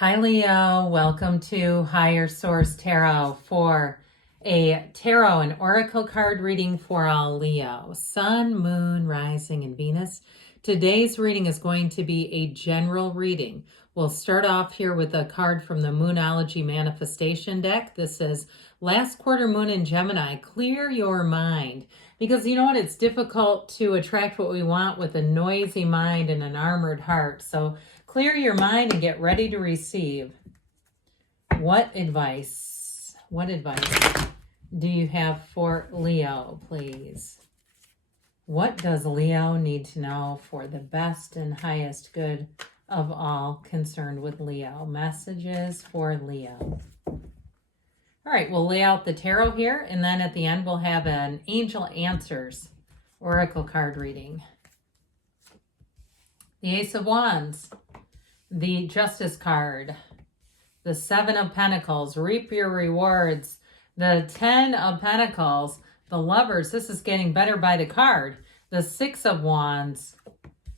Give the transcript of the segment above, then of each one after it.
Hi, Leo. Welcome to Higher Source Tarot for a tarot and oracle card reading for all Leo, Sun, Moon, Rising, and Venus. Today's reading is going to be a general reading. We'll start off here with a card from the Moonology Manifestation deck. This is Last Quarter Moon in Gemini. Clear your mind. Because you know what? It's difficult to attract what we want with a noisy mind and an armored heart. So clear your mind and get ready to receive. What advice do you have for Leo, please? What does Leo need to know for the best and highest good of all concerned with Leo? Messages for Leo. All right, we'll lay out the tarot here, and then at the end we'll have an Angel Answers oracle card reading. The Ace of Wands, the Justice card, the Seven of Pentacles, reap your rewards, the 10 of Pentacles, the Lovers, this is getting better by the card, the Six of Wands,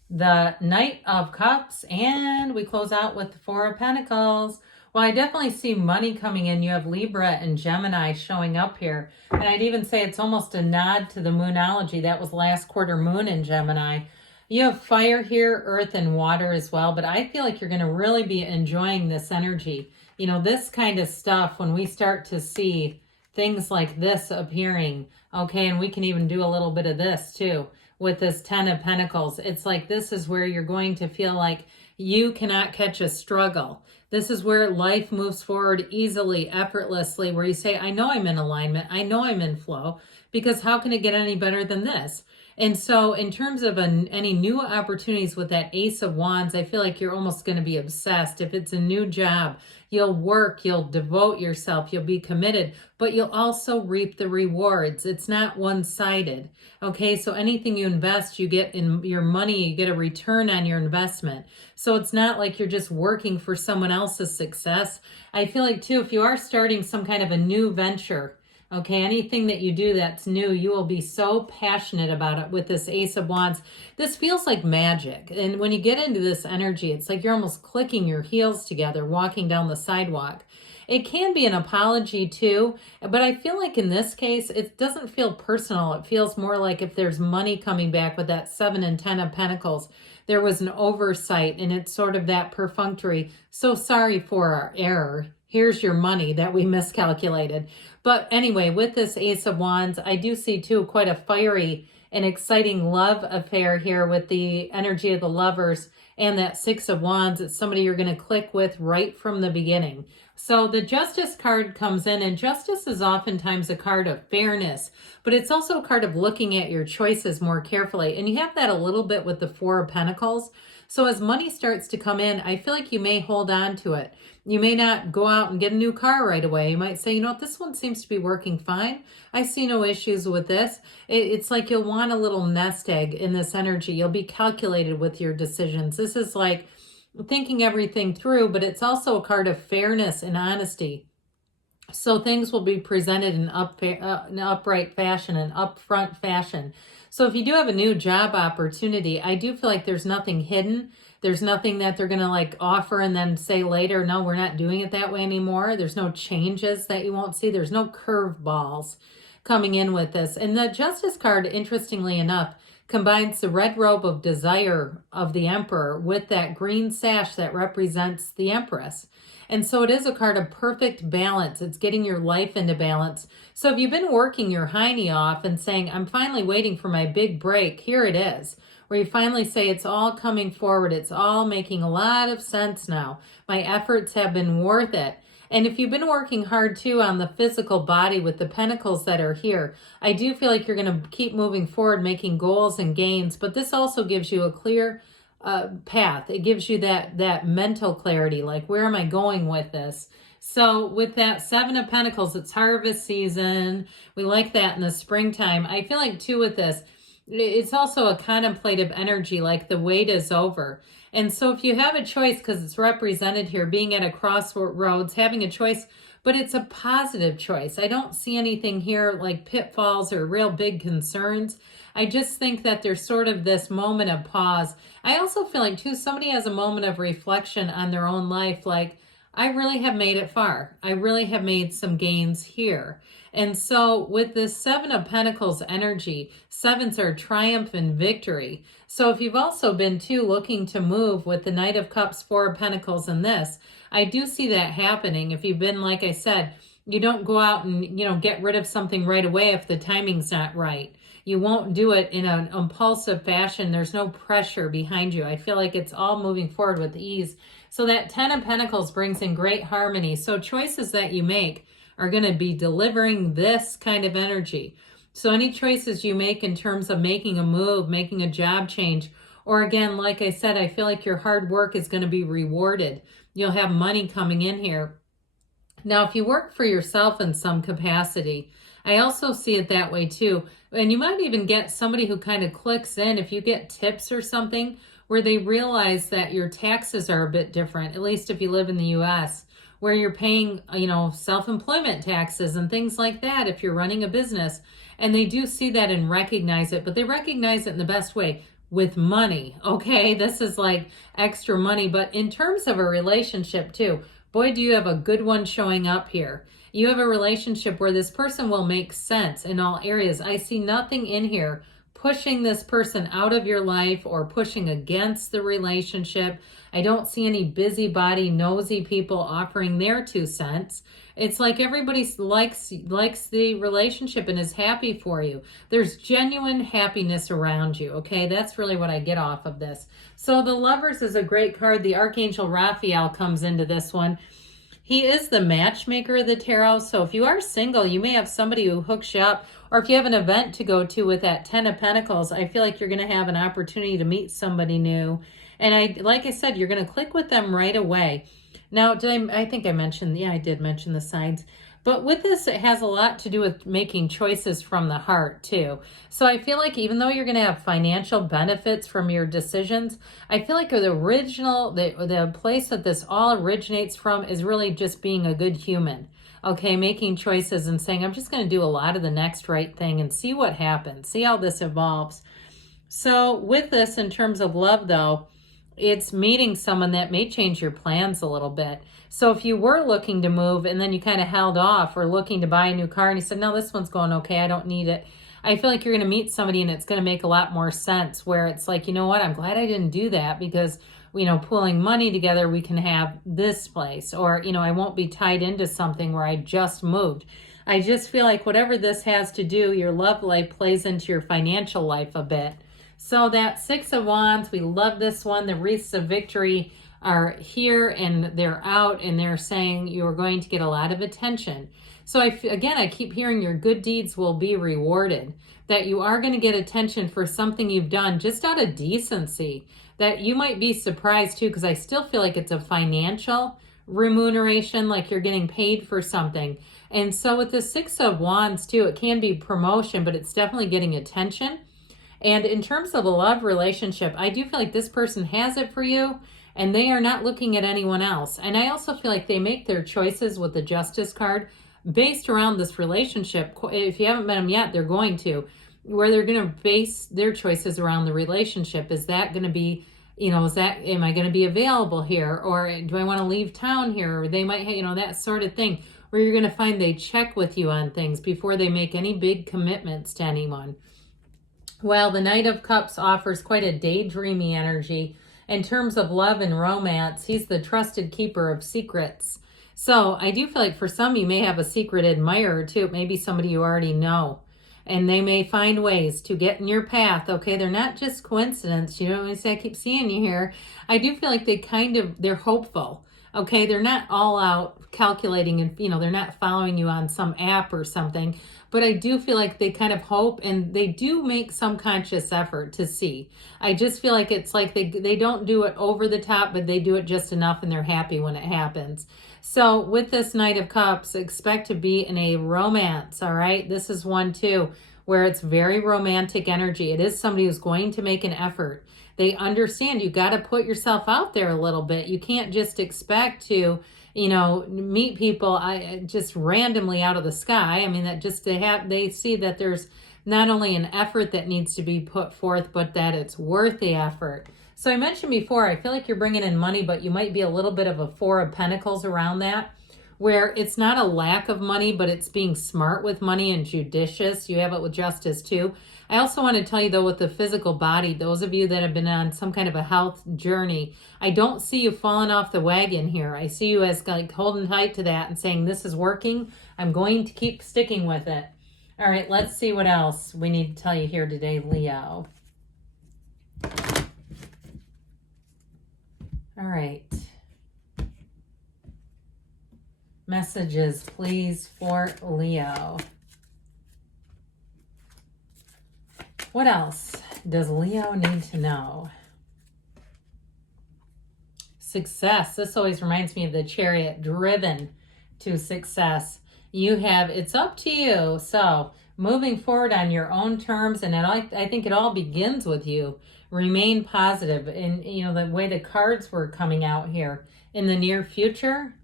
the Knight of Cups, and we close out with the Four of Pentacles. Well, I definitely see money coming in. You have Libra and Gemini showing up here. And I'd even say it's almost a nod to the Moonology. That was last quarter moon in Gemini. You have fire here, earth, and water as well. But I feel like you're going to really be enjoying this energy. You know, this kind of stuff, when we start to see things like this appearing, okay, and we can even do a little bit of this too with this 10 of Pentacles. It's like this is where you're going to feel like you cannot catch a struggle. This is where life moves forward easily, effortlessly, where you say, I know I'm in alignment. I know I'm in flow, because how can it get any better than this? And so in terms of any new opportunities with that Ace of Wands, I feel like you're almost going to be obsessed. If it's a new job, you'll work, you'll devote yourself, you'll be committed, but you'll also reap the rewards. It's not one-sided. Okay, so anything you invest, you get in your money, you get a return on your investment. So it's not like you're just working for someone else's success. I feel like too, if you are starting some kind of a new venture, okay, anything that you do that's new, you will be so passionate about it with this Ace of Wands. This feels like magic. And when you get into this energy, it's like you're almost clicking your heels together, walking down the sidewalk. It can be an apology too, but I feel like in this case, it doesn't feel personal. It feels more like if there's money coming back with that 7 and 10 of Pentacles, there was an oversight and it's sort of that perfunctory, so sorry for our error. Here's your money that we miscalculated. But anyway, with this Ace of Wands, I do see too quite a fiery and exciting love affair here with the energy of the Lovers and that Six of Wands. It's somebody you're going to click with right from the beginning. So the Justice card comes in, and Justice is oftentimes a card of fairness, but it's also a card of looking at your choices more carefully. And you have that a little bit with the Four of Pentacles. So as money starts to come in, I feel like you may hold on to it. You may not go out and get a new car right away. You might say, you know what, this one seems to be working fine. I see no issues with this. It's like you'll want a little nest egg in this energy. You'll be calculated with your decisions. This is like thinking everything through, but it's also a card of fairness and honesty. So things will be presented in upright fashion and upfront fashion. So if you do have a new job opportunity, I do feel like there's nothing hidden. There's nothing that they're going to like offer and then say later, no, we're not doing it that way anymore. There's no changes that you won't see. There's no curveballs coming in with this. And the Justice card, interestingly enough, combines the red robe of desire of the Emperor with that green sash that represents the Empress. And so it is a card of perfect balance. It's getting your life into balance. So if you've been working your hiney off and saying, I'm finally waiting for my big break, here it is, where you finally say it's all coming forward. It's all making a lot of sense now. My efforts have been worth it. And if you've been working hard too on the physical body with the Pentacles that are here, I do feel like you're going to keep moving forward, making goals and gains. But this also gives you a clear path. It gives you that mental clarity, like where am I going with this? So with that Seven of Pentacles, it's harvest season. We like that in the springtime. I feel like too with this, it's also a contemplative energy, like the wait is over. And so if you have a choice, because it's represented here, being at a crossroads, having a choice, but it's a positive choice. I don't see anything here like pitfalls or real big concerns. I just think that there's sort of this moment of pause. I also feel like too, somebody has a moment of reflection on their own life, like, I really have made it far. I really have made some gains here. And so with this Seven of Pentacles energy, sevens are triumph and victory. So if you've also been too looking to move with the Knight of Cups, Four of Pentacles, and this, I do see that happening. If you've been, like I said, you don't go out and, get rid of something right away if the timing's not right. You won't do it in an impulsive fashion. There's no pressure behind you. I feel like it's all moving forward with ease. So that Ten of Pentacles brings in great harmony. So choices that you make are going to be delivering this kind of energy. So any choices you make in terms of making a move, making a job change, or again, like I said, I feel like your hard work is going to be rewarded. You'll have money coming in here. Now, if you work for yourself in some capacity, I also see it that way too. And you might even get somebody who kind of clicks in if you get tips or something where they realize that your taxes are a bit different, at least if you live in the US, where you're paying, self-employment taxes and things like that if you're running a business. And they do see that and recognize it, but they recognize it in the best way, with money, okay? This is like extra money, but in terms of a relationship too, boy, do you have a good one showing up here. You have a relationship where this person will make sense in all areas. I see nothing in here pushing this person out of your life or pushing against the relationship. I don't see any busybody, nosy people offering their 2 cents. It's like everybody likes the relationship and is happy for you. There's genuine happiness around you, okay? That's really what I get off of this. So the Lovers is a great card. The Archangel Raphael comes into this one. He is the matchmaker of the tarot. So if you are single, you may have somebody who hooks you up. Or if you have an event to go to with that Ten of Pentacles, I feel like you're going to have an opportunity to meet somebody new. And like I said, you're going to click with them right away. Now, I think I mentioned, I did mention the signs. But with this, it has a lot to do with making choices from the heart too. So I feel like even though you're going to have financial benefits from your decisions, I feel like the place that this all originates from is really just being a good human. Okay, making choices and saying, I'm just going to do a lot of the next right thing and see what happens, see how this evolves. So with this, in terms of love though, it's meeting someone that may change your plans a little bit. So if you were looking to move and then you kind of held off, or looking to buy a new car and you said, no, this one's going okay, I don't need it. I feel like you're going to meet somebody and it's going to make a lot more sense, where it's like, you know what, I'm glad I didn't do that, because, pulling money together, we can have this place, or, I won't be tied into something where I just moved. I just feel like whatever this has to do, your love life plays into your financial life a bit. So that Six of Wands, we love this one. The Wreaths of Victory are here and they're out, and they're saying you're going to get a lot of attention. So I keep hearing your good deeds will be rewarded, that you are going to get attention for something you've done just out of decency, that you might be surprised too, because I still feel like it's a financial remuneration, like you're getting paid for something. And so with the Six of Wands too, it can be promotion, but it's definitely getting attention. And in terms of a love relationship, I do feel like this person has it for you and they are not looking at anyone else. And I also feel like they make their choices with the Justice card based around this relationship. If you haven't met them yet, they're going to, where they're going to base their choices around the relationship. Is that going to be, am I going to be available here? Or do I want to leave town here? Or they might, that sort of thing, where you're going to find they check with you on things before they make any big commitments to anyone. Well, the Knight of Cups offers quite a daydreamy energy. In terms of love and romance, he's the trusted keeper of secrets. So I do feel like for some, you may have a secret admirer too. Maybe somebody you already know. And they may find ways to get in your path. Okay, they're not just coincidence. When I say I keep seeing you here, I do feel like they're hopeful. Okay, they're not all out calculating and, they're not following you on some app or something. But I do feel like they kind of hope, and they do make some conscious effort to see. I just feel like it's like they don't do it over the top, but they do it just enough and they're happy when it happens. So with this Knight of Cups, expect to be in a romance, all right? This is one too, where it's very romantic energy. It is somebody who's going to make an effort. They understand you got to put yourself out there a little bit. You can't just expect to, meet people just randomly out of the sky. I mean, that just they see that there's not only an effort that needs to be put forth, but that it's worth the effort. So I mentioned before, I feel like you're bringing in money, but you might be a little bit of a Four of Pentacles around that, where it's not a lack of money, but it's being smart with money and judicious. You have it with Justice too. I also want to tell you though, with the physical body, those of you that have been on some kind of a health journey, I don't see you falling off the wagon here. I see you as like holding tight to that and saying, this is working. I'm going to keep sticking with it. All right, let's see what else we need to tell you here today, Leo. All right. Messages, please, for Leo. What else does Leo need to know? Success. This always reminds me of the Chariot, driven to success. You have, it's up to you. So moving forward on your own terms, and I think it all begins with you. Remain positive. And, you know, the way the cards were coming out here in the near future,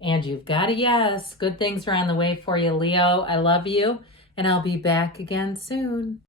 and you've got a yes. Good things are on the way for you, Leo. I love you, and I'll be back again soon.